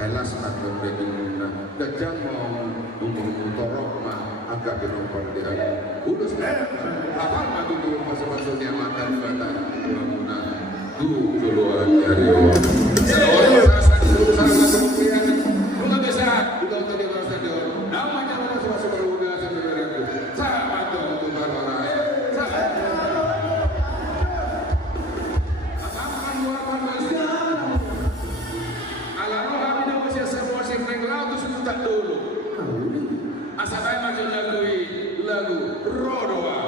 Kelas atau begini, gajah mau torok mah agak dinompol dia. Urus apa madu dulu masuk dia makan batang guna dulu dari salah satu pilihan lu bisa udah tadi kalau stadion namanya masuk berudah sampai itu sama tuh untuk barang asal saya maju lagu Rodoa.